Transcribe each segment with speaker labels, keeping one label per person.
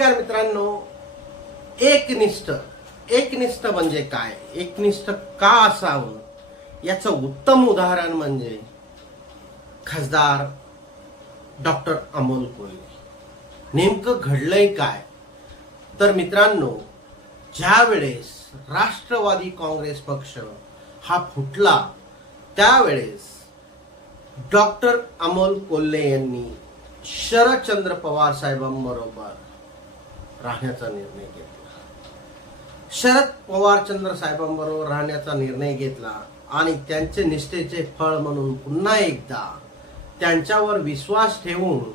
Speaker 1: नमस्कार मित्रांनो. एकनिष्ठ. एकनिष्ठ म्हणजे काय? एकनिष्ठ का असावं? याचं उत्तम उदाहरण म्हणजे खासदार डॉक्टर अमोल कोल्हे नेमकं घडलंय काय? तर मित्रांनो ज्या वेळेस राष्ट्रवादी काँग्रेस पक्ष हा फुटला त्यावेळेस डॉक्टर अमोल कोल्हे यांनी शरदचंद्र पवार साहेबांबरोबर राहण्याचा निर्णय घेतला. शरद पवार चंद्र साहेबांबरोबर राहण्याचा निर्णय घेतला आणि त्यांचे निष्ठेचे फळ म्हणून पुन्हा एकदा त्यांच्यावर विश्वास ठेवून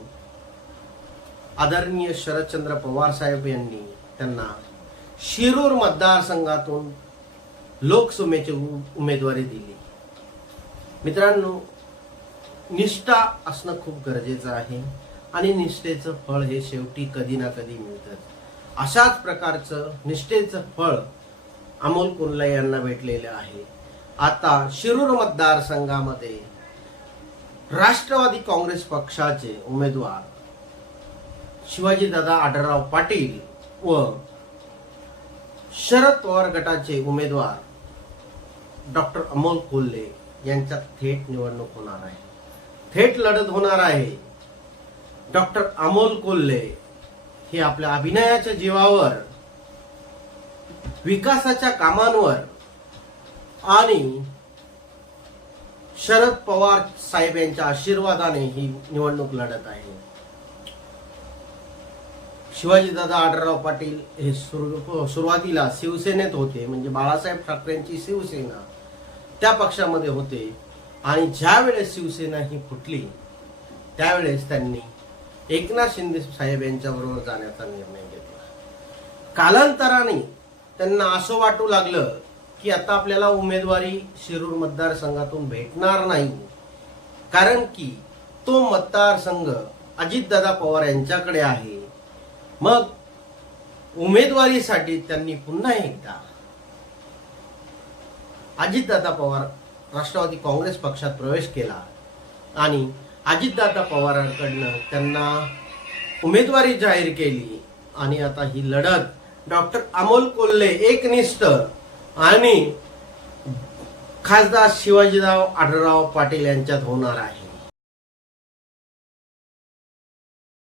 Speaker 1: आदरणीय शरदचंद्र पवार साहेब यांनी त्यांना शिरूर मतदारसंघातून लोकसभेची उ- उमेदवारी दिली. मित्रांनो निष्ठा असणं खूप गरजेचं आहे आणि निष्ठेचं फळ हे शेवटी कधी ना कधी मिळतं अशाच प्रकारचं निष्ठेचं फळ अमोल कोल्हे यांना भेटलेलं आहे. आता शिरूर मतदारसंघामध्ये राष्ट्रवादी काँग्रेस पक्षाचे उमेदवार शिवाजीदादा आढळराव पाटील व शरद पवार गटाचे उमेदवार डॉक्टर अमोल कोल्हे यांच्यात थेट निवडणूक होणार आहे. थेट लढत होणार आहे. डॉक्टर अमोल कोल्हे हे आपल्या अभिनयाच्या जीवावर विकासाच्या कामांवर आणि शरद पवार साहेब यांच्या आशीर्वादाने ही निवडणूक लढत आहे. शिवाजीदादा आढळराव पाटील हे सुरु- सुरुवातीला शिवसेनेत होते म्हणजे बाळासाहेब ठाकरेंची शिवसेना त्या पक्षामध्ये होते. आणि ज्या वेळेस शिवसेना ही फुटली त्यावेळेस त्यांनी एकनाथ शिंदे साहेब यांच्याबरोबर जाण्याचा निर्णय घेतला. कालांतराने त्यांना असं वाटू लागलं की आता आपल्याला उमेदवारी शिरूर मतदारसंघातून भेटणार नाही. कारण की तो मतदारसंघ अजितदादा पवार यांच्याकडे आहे. मग उमेदवारीसाठी त्यांनी पुन्हा एकदा अजितदादा पवार राष्ट्रवादी काँग्रेस पक्षात प्रवेश केला आणि अजितदादा पवारांकडनं त्यांना उमेदवारी जाहीर केली. आणि आता ही लढत डॉक्टर अमोल कोल्हे एकनिष्ठ आणि खासदार शिवाजीराव आढळराव पाटील यांच्यात होणार आहे.